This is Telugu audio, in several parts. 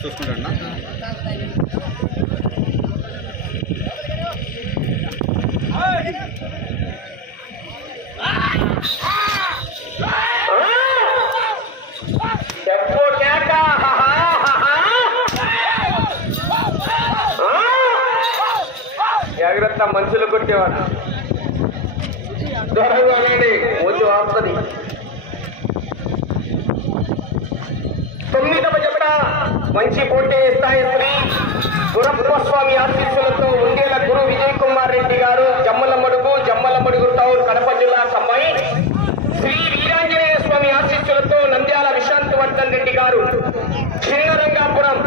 కింద పడతా చూసుకుంటా జాగ్రత్త మనుషులు కొట్టేవాడు దొరగా అనేది ముందు వస్తుంది తొమ్మిదవ చెప్పడా మంచి పోటీ స్థాయి శ్రీ గురప్ప ఆశీస్సులతో ఉండేల గురు విజయ్ కుమార్ రెడ్డి గారు జమ్మలమడుగు జమ్మలమడుగు టౌన్ కడప జిల్లా అమ్మాయి శ్రీ వీరాంజనేయ స్వామి ఆశీస్సులతో నంద్యాల విశాంత్ వర్ధన్ రెడ్డి గారు చిన్నరంగాపురం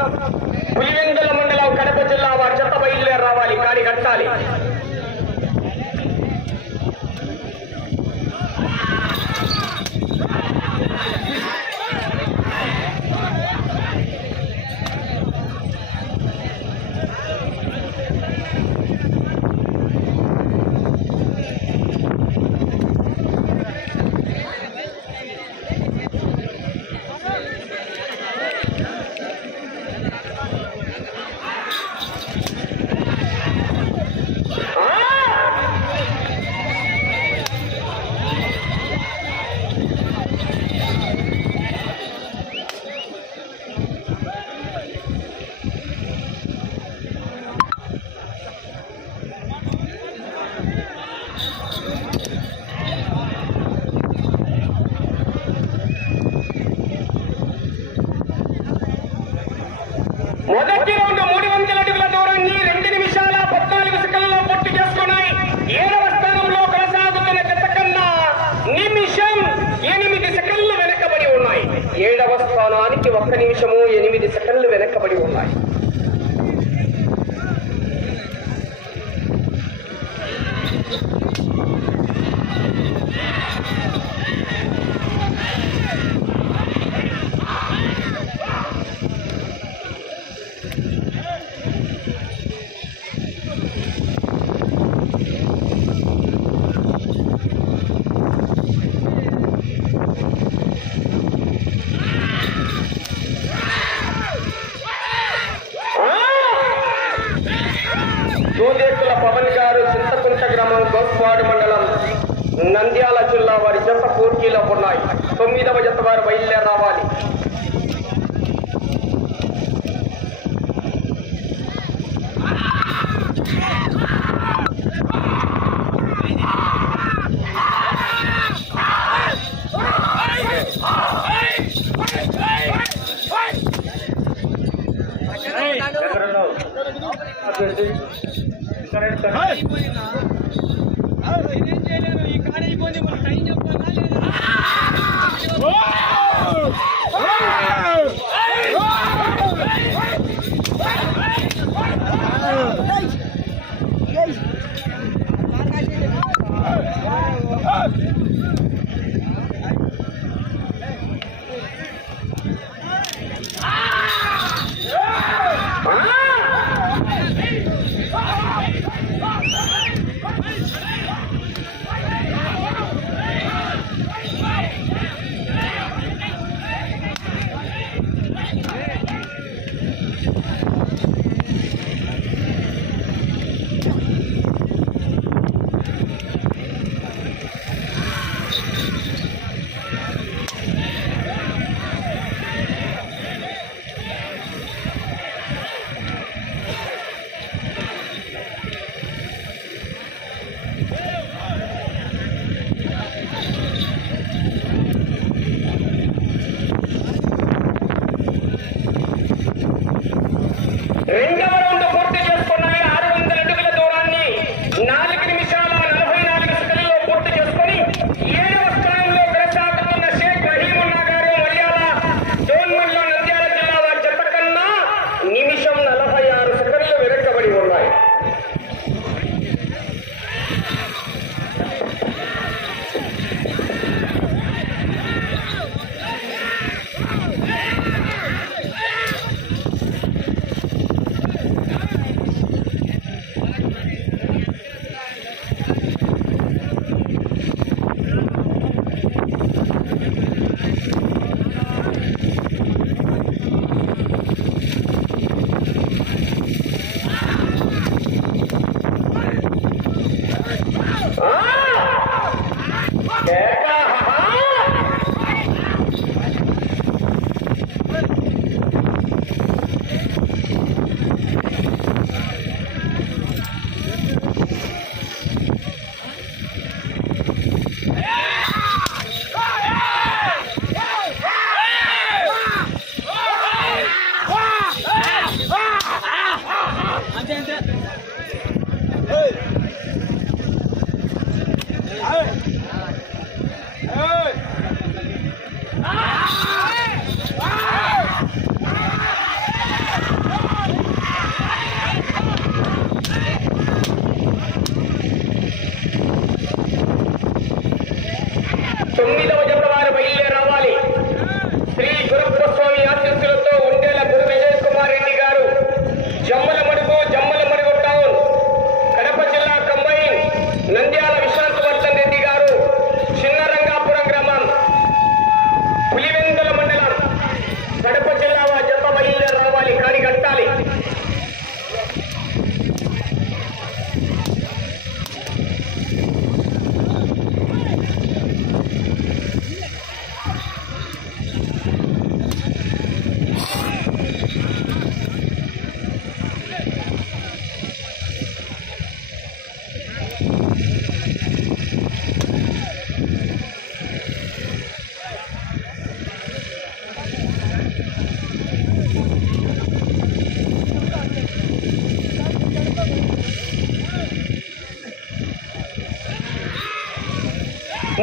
Yeah.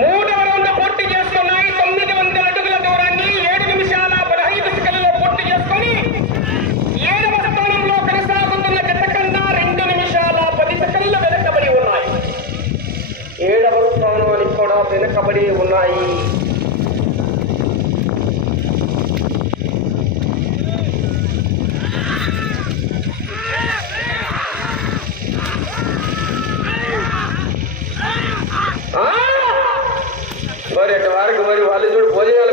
మూడవ రౌండ్ పూర్తి చేస్తున్నాయి. తొమ్మిది వందల అడుగుల దూరాన్ని ఏడు నిమిషాల పదహైదు సెకండ్లో పూర్తి చేసుకొని ఏడవ స్థానంలో కొనసాగుతున్న జత కన్నా రెండు నిమిషాల పది సెకండ్ల వెనకబడి ఉన్నాయి. ఏడవ స్థానానికి కూడా వెనుకబడి ఉన్నాయి. పన్నెండు వారికి మరి వాళ్ళు చూడు భోజనాలు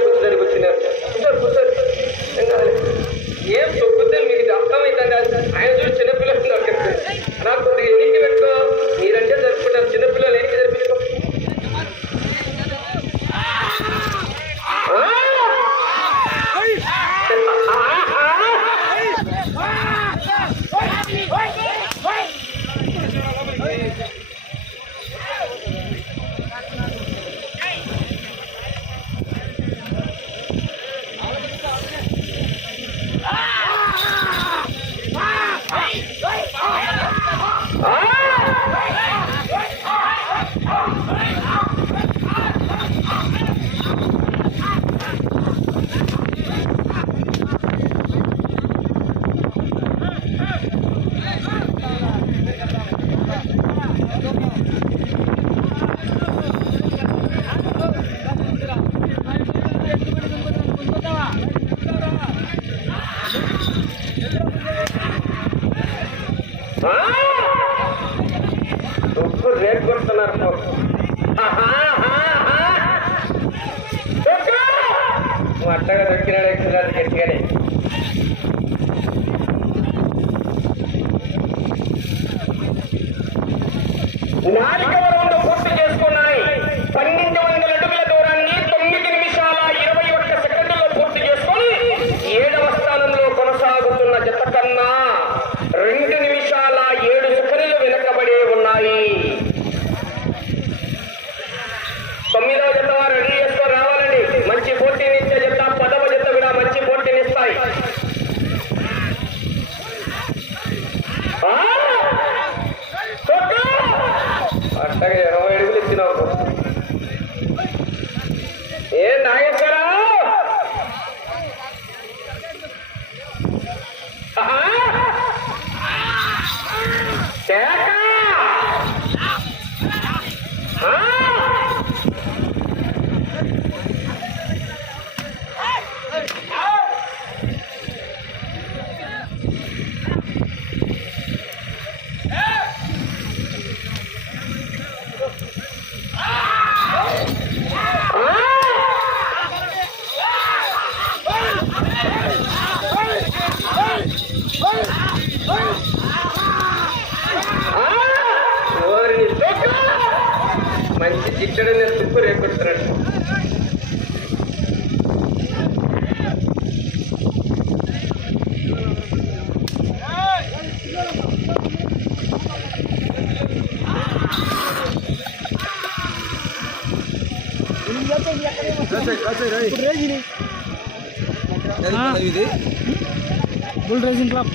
ఇది bull racing club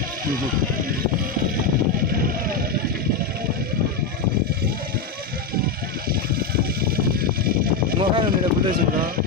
Mohan bull racing club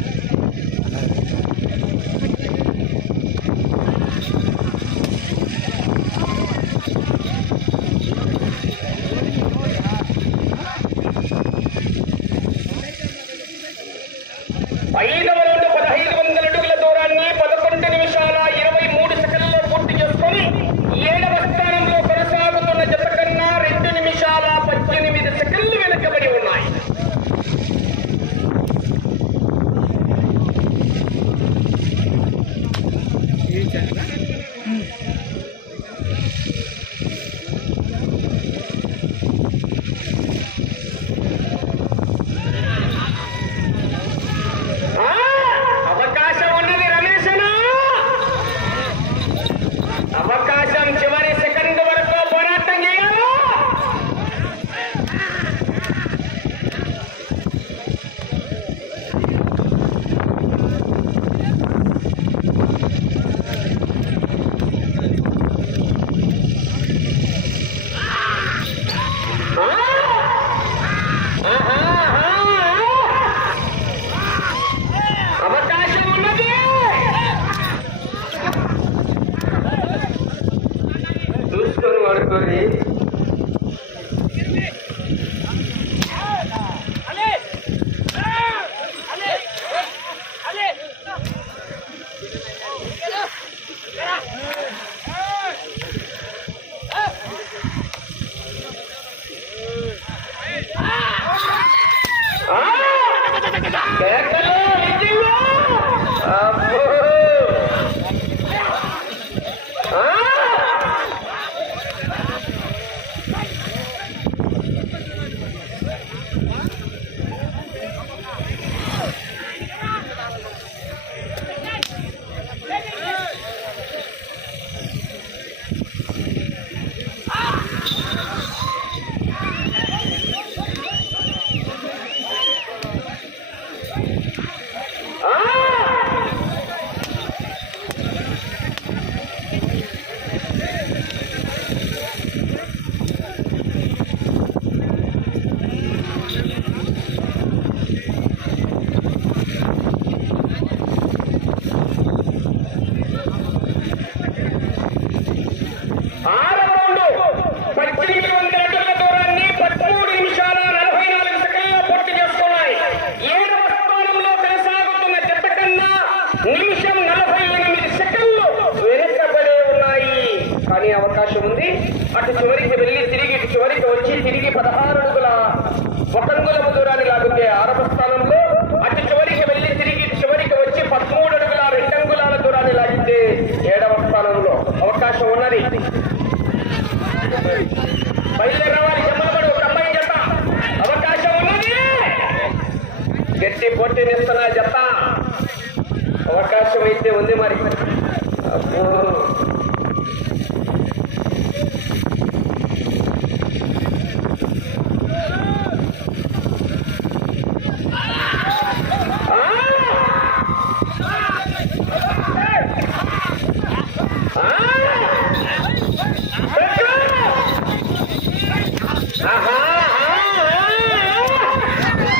দেখ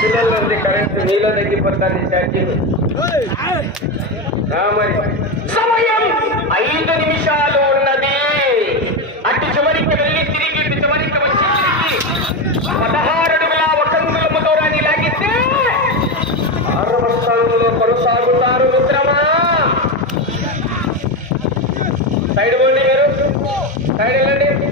పిల్లల నుండి కరెంట్ నీళ్ళ తగ్గిపోతాన్ని ఛార్జీలు మరి. సమయం ఐదు నిమిషాలు ఉన్నది. అటు చివరికి వెళ్ళి తిరిగి ఇటు చివరికి వచ్చి పదహారు అడుగుల ఒక అంగుళము దూరాన్ని లాగితే ఆరవ స్థానంలో కొనసాగుతారు మిత్రమా సైడ్ పోండి మీరు. సైడ్ వెళ్ళండి.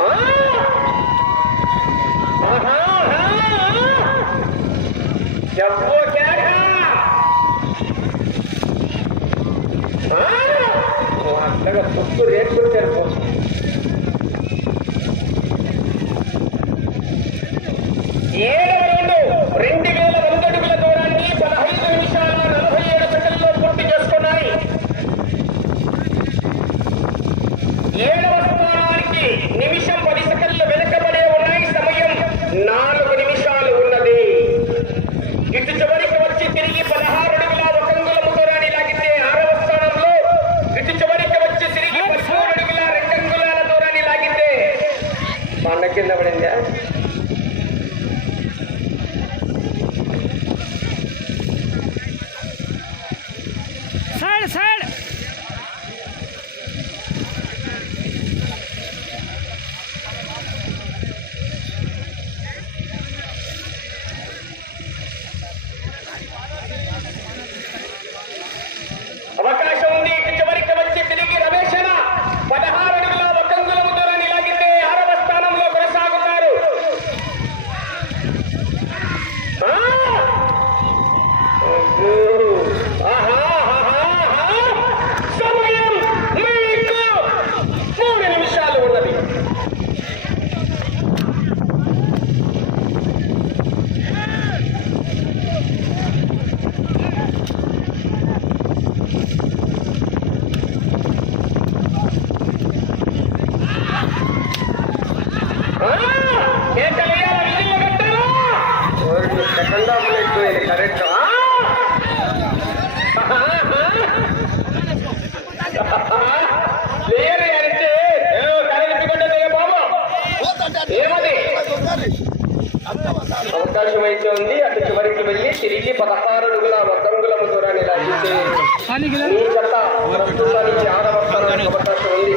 Ah! అవకాశం అయితే ఉంది. అటు చివరికి వెళ్ళి తిరిగి పదహారు అడుగుల వద్దరంగులము దూరాన్ని లాగితే ఈ ప్రస్తుతానికి అవకాశం ఉంది.